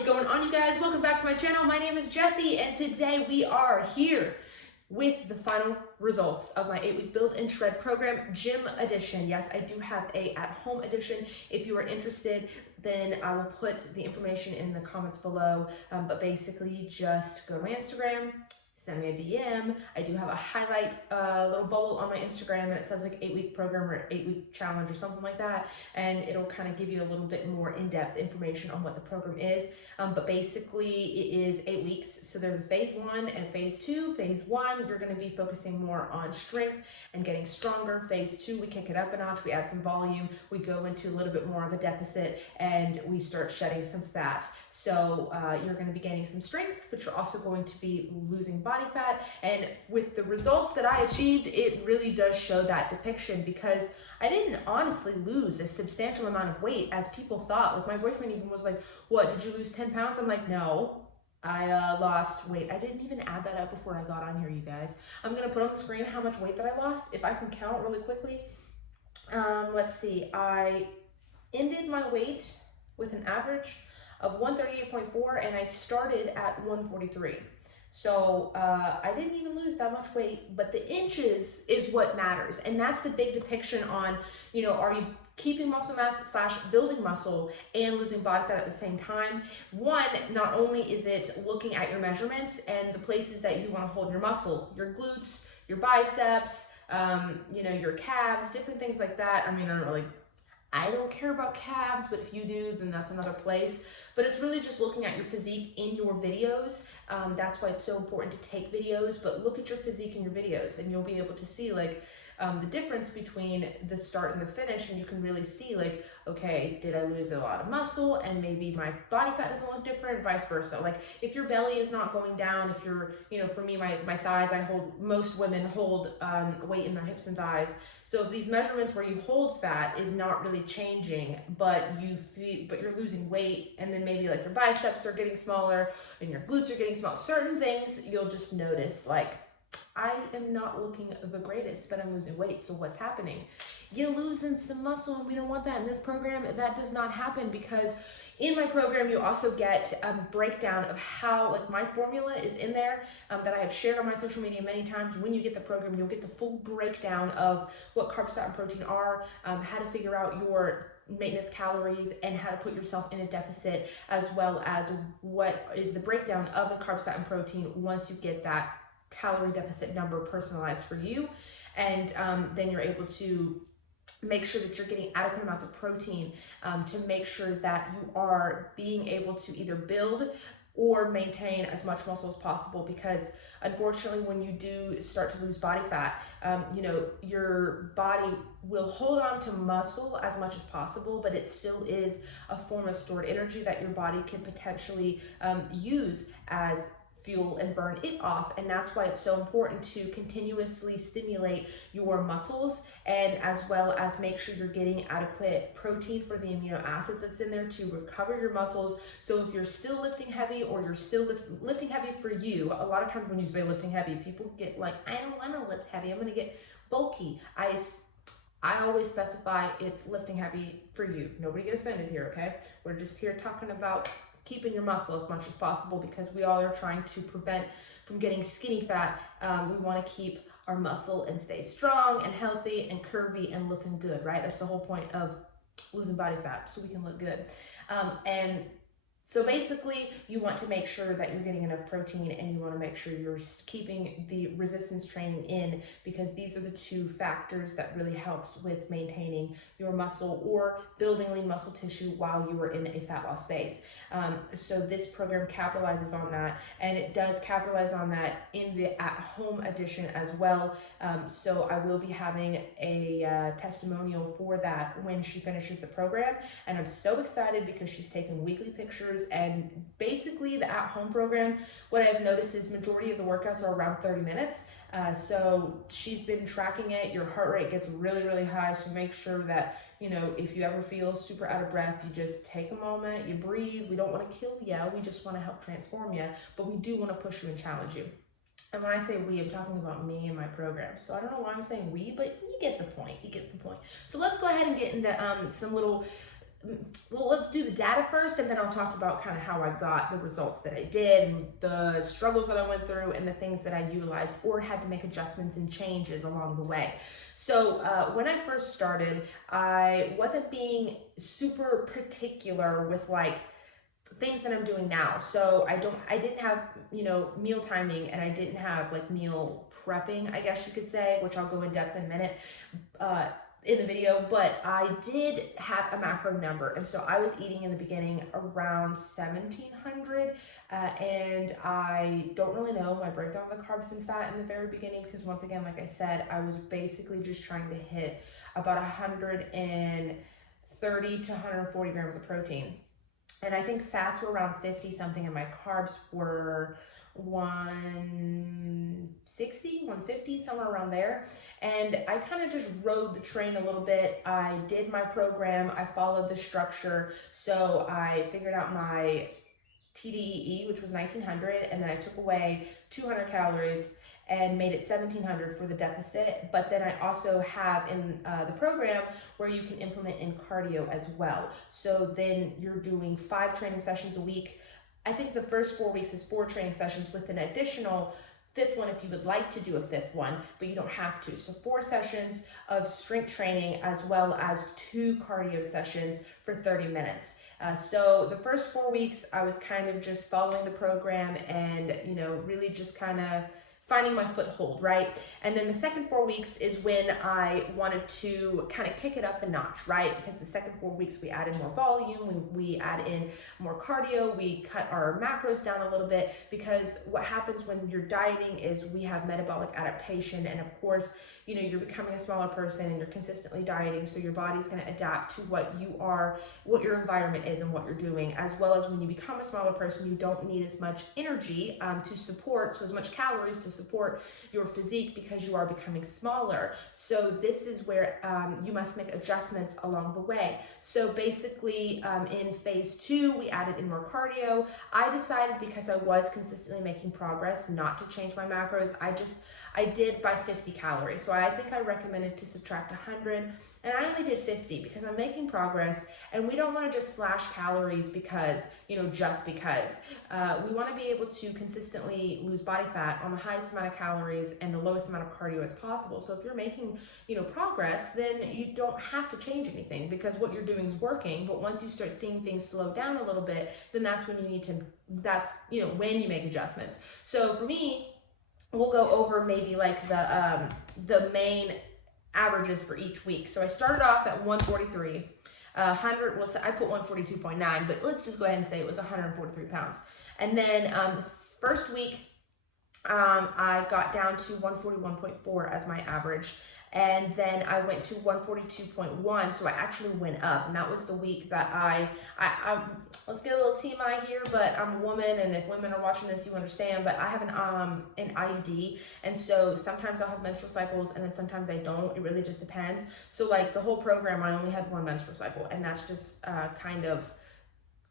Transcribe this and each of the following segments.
is going on, you guys? Welcome back to my channel. My name is Jessie, and today we are here with the final results of my 8-week build and shred program, gym edition. Yes, I do have a at-home edition. If you are interested, then I will put the information in the comments below. But basically, just go to my Instagram, send me a DM. I do have a highlight little bubble on my Instagram, and it says like 8-week program or 8-week challenge or something like that. And it'll kind of give you a little bit more in-depth information on what the program is. But basically it is 8 weeks. So there's a phase 1 and phase 2. Phase 1, you're going to be focusing more on strength and getting stronger. Phase 2, we kick it up a notch. We add some volume. We go into a little bit more of a deficit, and we start shedding some fat. So you're going to be gaining some strength, but you're also going to be losing body fat. And with the results that I achieved, it really does show that depiction, because I didn't honestly lose a substantial amount of weight as people thought. Like, my boyfriend even was like, "What, did you lose 10 pounds?" I'm like, "No, I lost weight." I didn't even add that up before I got on here, you guys. I'm gonna put on the screen how much weight that I lost, if I can count really quickly. Let's see, I ended my weight with an average of 138.4, and I started at 143. So I didn't even lose that much weight, but the inches is what matters. And that's the big depiction on, you know, are you keeping muscle mass / building muscle and losing body fat at the same time? One, not only is it looking at your measurements and the places that you want to hold your muscle, your glutes, your biceps, you know, your calves, different things like that. I mean, I don't care about calves, but if you do, then that's another place. But it's really just looking at your physique in your videos. That's why it's so important to take videos, but look at your physique in your videos, and you'll be able to see like the difference between the start and the finish. And you can really see like, okay, did I lose a lot of muscle and maybe my body fat doesn't look different, vice versa. Like, if your belly is not going down, if you're, you know, for me, my thighs, most women hold weight in their hips and thighs. So if these measurements where you hold fat is not really changing, but you're losing weight, and then maybe like your biceps are getting smaller and your glutes are getting smaller, certain things you'll just notice, like, I am not looking the greatest, but I'm losing weight. So what's happening? You're losing some muscle, and we don't want that in this program. That does not happen, because in my program, you also get a breakdown of how, like, my formula is in there that I have shared on my social media many times. When you get the program, you'll get the full breakdown of what carbs, fat, and protein are, how to figure out your maintenance calories, and how to put yourself in a deficit, as well as what is the breakdown of the carbs, fat, and protein once you get that calorie deficit number personalized for you. And then you're able to make sure that you're getting adequate amounts of protein to make sure that you are being able to either build or maintain as much muscle as possible. Because unfortunately, when you do start to lose body fat, you know, your body will hold on to muscle as much as possible, but it still is a form of stored energy that your body can potentially use as fuel and burn it off. And that's why it's so important to continuously stimulate your muscles, and as well as make sure you're getting adequate protein for the amino acids that's in there to recover your muscles. So if you're still lifting heavy, or you're still lifting heavy for you, a lot of times when you say lifting heavy, people get like, I don't want to lift heavy, I'm going to get bulky. I always specify it's lifting heavy for you. Nobody get offended here, okay? We're just here talking about keeping your muscle as much as possible, because we all are trying to prevent from getting skinny fat. We want to keep our muscle and stay strong and healthy and curvy and looking good, right? That's the whole point of losing body fat, so we can look good. And so basically, you want to make sure that you're getting enough protein, and you want to make sure you're keeping the resistance training in, because these are the two factors that really helps with maintaining your muscle or building lean muscle tissue while you are in a fat loss phase. So this program capitalizes on that, and it does capitalize on that in the at-home edition as well. So I will be having a testimonial for that when she finishes the program, and I'm so excited because she's taking weekly pictures. And basically, the at-home program, what I've noticed is majority of the workouts are around 30 minutes. So she's been tracking it. Your heart rate gets really, really high. So make sure that, you know, if you ever feel super out of breath, you just take a moment, you breathe. We don't want to kill you. We just want to help transform you, but we do want to push you and challenge you. And when I say we, I'm talking about me and my program. So I don't know why I'm saying we, but you get the point. You get the point. So let's go ahead and get into some little well, let's do the data first, and then I'll talk about kind of how I got the results that I did, and the struggles that I went through, and the things that I utilized or had to make adjustments and changes along the way. So when I first started, I wasn't being super particular with like things that I'm doing now. So I didn't have, meal timing, and I didn't have like meal prepping, I guess you could say, which I'll go in depth in a minute. In the video, but I did have a macro number, and so I was eating in the beginning around 1700, and I don't really know my breakdown of the carbs and fat in the very beginning, because once again, like I said, I was basically just trying to hit about 130 to 140 grams of protein, and I think fats were around 50 something, and my carbs were 160, 150, somewhere around there. And I kind of just rode the train a little bit. I did my program, I followed the structure. So I figured out my TDEE, which was 1900, and then I took away 200 calories and made it 1700 for the deficit. But then I also have in the program where you can implement in cardio as well. So then you're doing 5 training sessions a week. I think the first 4 weeks is 4 training sessions with an additional 5th one if you would like to do a 5th one, but you don't have to. So 4 sessions of strength training as well as 2 cardio sessions for 30 minutes. So the first 4 weeks I was kind of just following the program and, really just kind of finding my foothold, right? And then the second 4 weeks is when I wanted to kind of kick it up a notch, right? Because the second 4 weeks we added more volume, we add in more cardio, we cut our macros down a little bit, because what happens when you're dieting is we have metabolic adaptation, and of course, you're becoming a smaller person and you're consistently dieting, so your body's going to adapt to what you are, what your environment is and what you're doing, as well as when you become a smaller person, you don't need as much energy to support, so as much calories to support your physique, because you are becoming smaller. So this is where you must make adjustments along the way. So basically in phase 2, we added in more cardio. I decided, because I was consistently making progress, not to change my macros. I did by 50 calories. So I think I recommended to subtract 100, and I only did 50 because I'm making progress, and we don't want to just slash calories because, just because. We want to be able to consistently lose body fat on the highest amount of calories and the lowest amount of cardio as possible. So if you're making, progress, then you don't have to change anything, because what you're doing is working. But once you start seeing things slow down a little bit, then that's when you need to, when you make adjustments. So for me, we'll go over maybe like the main averages for each week. So I started off at 143, 100. Well, I put 142.9, but let's just go ahead and say it was 143 pounds. And then this first week, I got down to 141.4 as my average. And then I went to 142.1, so I actually went up, and that was the week that I let's get a little TMI here, but I'm a woman, and if women are watching this, you understand, but I have an IUD, and so sometimes I'll have menstrual cycles, and then sometimes I don't. It really just depends. So like the whole program, I only had 1 menstrual cycle, and that's just kind of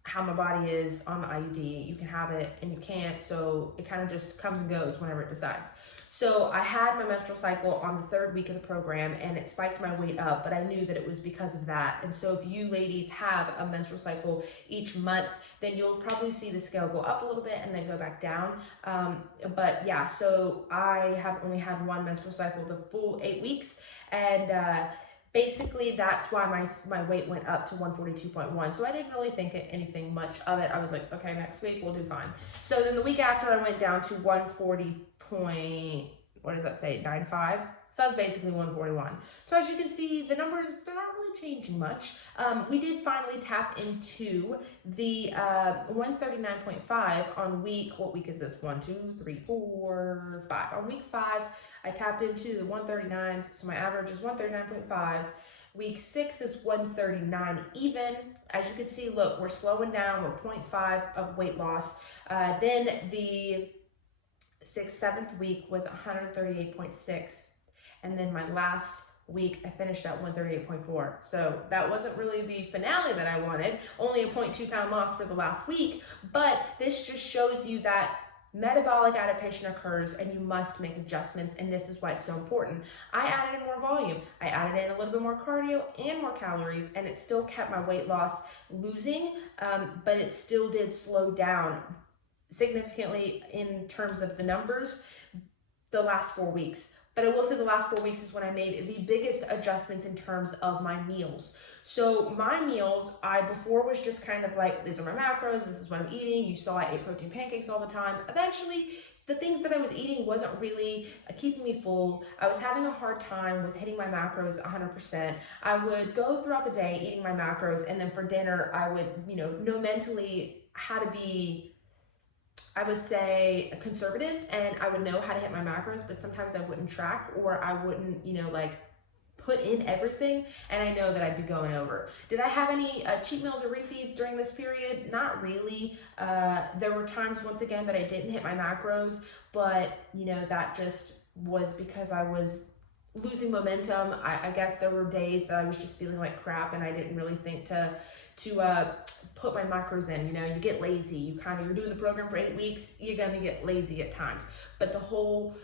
how my body is on the IUD. You can have it and you can't, so it kind of just comes and goes whenever it decides. So I had my menstrual cycle on the 3rd week of the program, and it spiked my weight up, but I knew that it was because of that. And so if you ladies have a menstrual cycle each month, then you'll probably see the scale go up a little bit and then go back down. But yeah, so I have only had 1 menstrual cycle the full 8 weeks, and basically that's why my weight went up to 142.1. So I didn't really think anything much of it. I was like, okay, next week we'll do fine. So then the week after, I went down to 140.95. So that's basically 141. So as you can see, the numbers, they're not really changing much. We did finally tap into the 139.5 on week, what week is this? 1, 2, 3, 4, 5. On week 5, I tapped into the 139s, so my average is 139.5. Week 6 is 139 even. As you can see, look, we're slowing down. We're 0.5 of weight loss. Then the 6th, 7th week was 138.6. And then my last week, I finished at 138.4. So that wasn't really the finale that I wanted. Only a 0.2 pound loss for the last week. But this just shows you that metabolic adaptation occurs and you must make adjustments, and this is why it's so important. I added in more volume, I added in a little bit more cardio and more calories, and it still kept my weight loss losing, but it still did slow down significantly in terms of the numbers the last 4 weeks. But I will say the last 4 weeks is when I made the biggest adjustments in terms of my meals. So my meals, I before was just kind of like, these are my macros, this is what I'm eating. You saw I ate protein pancakes all the time. Eventually, the things that I was eating wasn't really keeping me full. I was having a hard time with hitting my macros 100%. I would go throughout the day eating my macros, and then for dinner, I would, know mentally how to be, I would say, conservative, and I would know how to hit my macros, but sometimes I wouldn't track, or I wouldn't, like put in everything, and I know that I'd be going over. Did I have any cheat meals or refeeds during this period? Not really. There were times, once again, that I didn't hit my macros, but that just was because I was losing momentum. I guess there were days that I was just feeling like crap, and I didn't really think to put my macros in. You get lazy. You're doing the program for 8 weeks, you're gonna get lazy at times. But the whole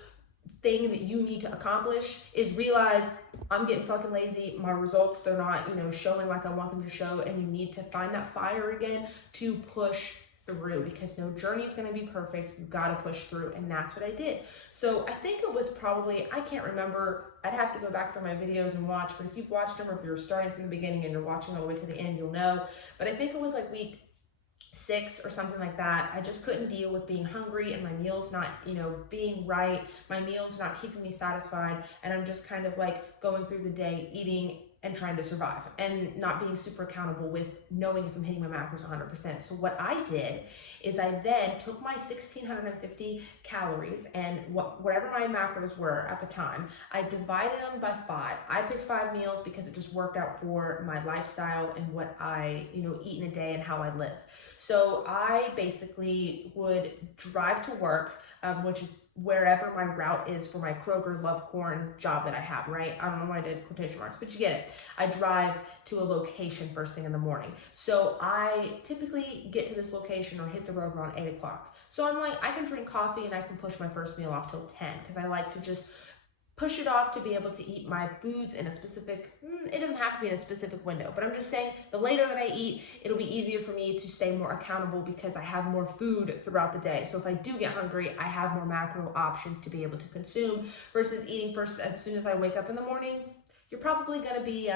thing that you need to accomplish is realize, I'm getting fucking lazy. My results, they're not, showing like I want them to show, and you need to find that fire again to push through, because no journey is going to be perfect. You got to push through, and that's what I did. So I think it was probably, I can't remember, I'd have to go back through my videos and watch, but if you've watched them, or if you're starting from the beginning and you're watching all the way to the end, you'll know. But I think it was like week 6 or something like that. I just couldn't deal with being hungry and my meals not, being right, my meals not keeping me satisfied, and I'm just kind of like going through the day eating and trying to survive and not being super accountable with knowing if I'm hitting my macros 100%. So what I did is I then took my 1,650 calories and whatever my macros were at the time, I divided them by 5. I picked 5 meals because it just worked out for my lifestyle and what I, eat in a day and how I live. So I basically would drive to work, which is wherever my route is for my Kroger Love Corn job that I have, right? I don't know why I did quotation marks, but you get it. I drive to a location first thing in the morning. So I typically get to this location or hit the road around 8 o'clock. So I'm like, I can drink coffee and I can push my first meal off till 10, because I like to just push it off to be able to eat my foods in a specific, it doesn't have to be in a specific window, but I'm just saying the later that I eat, it'll be easier for me to stay more accountable because I have more food throughout the day. So if I do get hungry, I have more macro options to be able to consume versus eating first as soon as I wake up in the morning. You're probably gonna be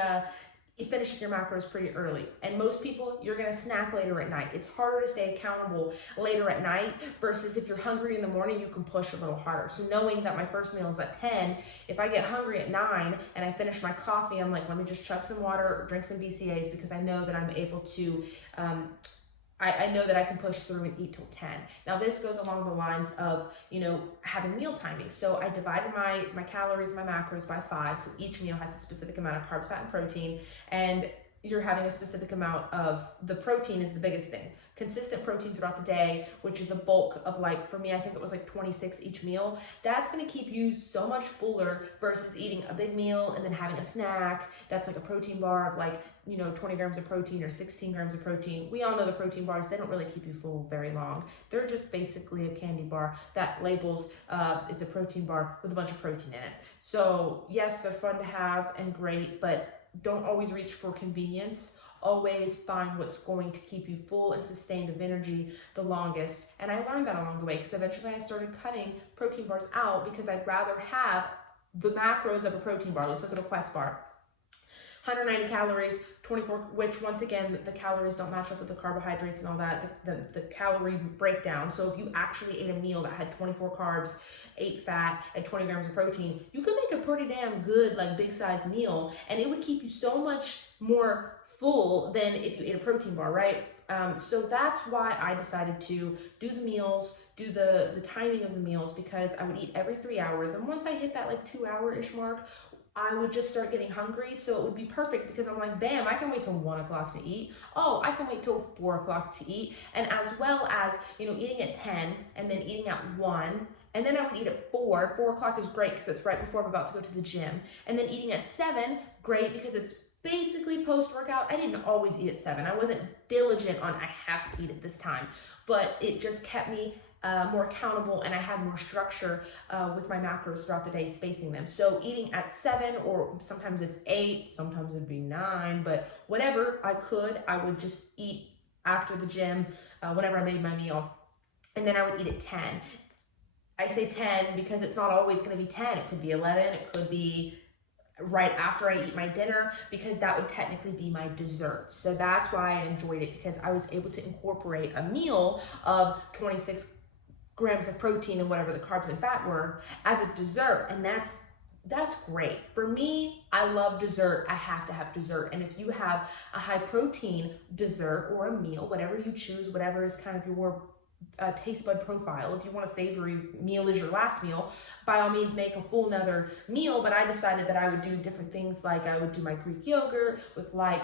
finishing your macros pretty early. And most people, you're gonna snack later at night. It's harder to stay accountable later at night versus if you're hungry in the morning, you can push a little harder. So knowing that my first meal is at 10, if I get hungry at 9 and I finish my coffee, I'm like, let me just chug some water or drink some BCAAs, because I know that I'm able to, I know that I can push through and eat till 10. Now this goes along the lines of, having meal timing. So I divided my calories, my macros by 5. So each meal has a specific amount of carbs, fat, and protein. And you're having a specific amount of, the protein is the biggest thing. Consistent protein throughout the day, which is a bulk of, like, for me, I think it was like 26 each meal. That's gonna keep you so much fuller versus eating a big meal and then having a snack that's like a protein bar of like, 20 grams of protein or 16 grams of protein. We all know the protein bars, they don't really keep you full very long. They're just basically a candy bar that labels, it's a protein bar with a bunch of protein in it. So yes, they're fun to have and great, but don't always reach for convenience. Always find what's going to keep you full and sustained of energy the longest. And I learned that along the way, because eventually I started cutting protein bars out because I'd rather have the macros of a protein bar. Let's look at a Quest bar. 190 calories, 24, which once again, the calories don't match up with the carbohydrates and all that, the calorie breakdown. So if you actually ate a meal that had 24 carbs, 8 fat, and 20 grams of protein, you could make a pretty damn good, like, big size meal, and it would keep you so much more full than if you ate a protein bar, right? So that's why I decided to do the meals, do the timing of the meals, because I would eat every 3 hours. And once I hit that like 2-hour-ish mark, I would just start getting hungry. So it would be perfect, because I'm like, bam, I can wait till 1 o'clock to eat. Oh, I can wait till 4 o'clock to eat. And as well as, eating at 10 and then eating at 1. And then I would eat at 4. 4 o'clock is great because it's right before I'm about to go to the gym. And then eating at 7, great, because it's basically post-workout. I didn't always eat at 7. I wasn't diligent on I have to eat at this time, but it just kept me more accountable, and I had more structure with my macros throughout the day, spacing them. So eating at 7, or sometimes it's 8, sometimes it'd be 9, but whatever I would just eat after the gym, whenever I made my meal, and then I would eat at 10. I say 10 because it's not always going to be 10. It could be 11. It could be right after I eat my dinner, because that would technically be my dessert. So that's why I enjoyed it, because I was able to incorporate a meal of 26 grams of protein and whatever the carbs and fat were as a dessert. And that's great. For me, I love dessert. I have to have dessert. And if you have a high protein dessert or a meal, whatever you choose, whatever is kind of your taste bud profile. If you want a savory meal as your last meal, by all means make a full another meal. But I decided that I would do different things, like I would do my Greek yogurt with like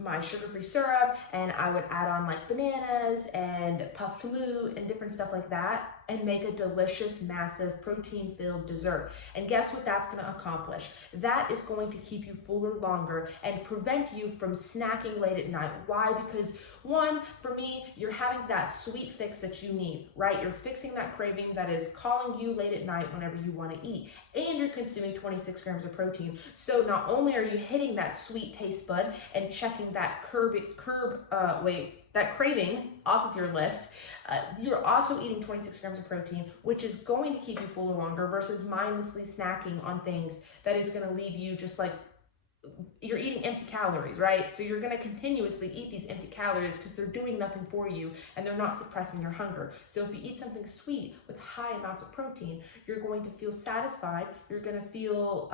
my sugar-free syrup, and I would add on like bananas and puff kamut and different stuff like that, and make a delicious, massive, protein-filled dessert. And guess what that's going to accomplish? That is going to keep you fuller longer and prevent you from snacking late at night. Why? Because one, for me, you're having that sweet fix that you need, right? You're fixing that craving that is calling you late at night whenever you want to eat, and you're consuming 26 grams of protein. So not only are you hitting that sweet taste bud and checking that that craving off of your list, you're also eating 26 grams of protein, which is going to keep you fuller longer, versus mindlessly snacking on things that is going to leave you just like you're eating empty calories, right? So you're going to continuously eat these empty calories because they're doing nothing for you and they're not suppressing your hunger. So if you eat something sweet with high amounts of protein, you're going to feel satisfied. You're going to feel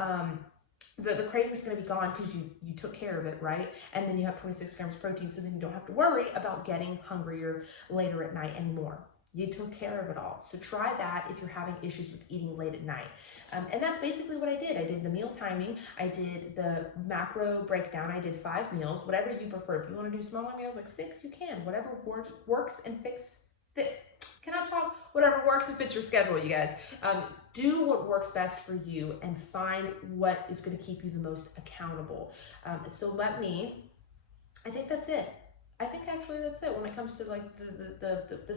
the craving's going to be gone because you took care of it, right? And then you have 26 grams of protein, so then you don't have to worry about getting hungrier later at night anymore. You took care of it all. So try that if you're having issues with eating late at night. And that's basically what I did. I did the meal timing. I did the macro breakdown. I did 5 meals, whatever you prefer. If you want to do smaller meals like 6, you can. Whatever works and cannot talk. Whatever works and fits your schedule, you guys. Do what works best for you and find what is going to keep you the most accountable. I think that's it. I think actually that's it when it comes to like the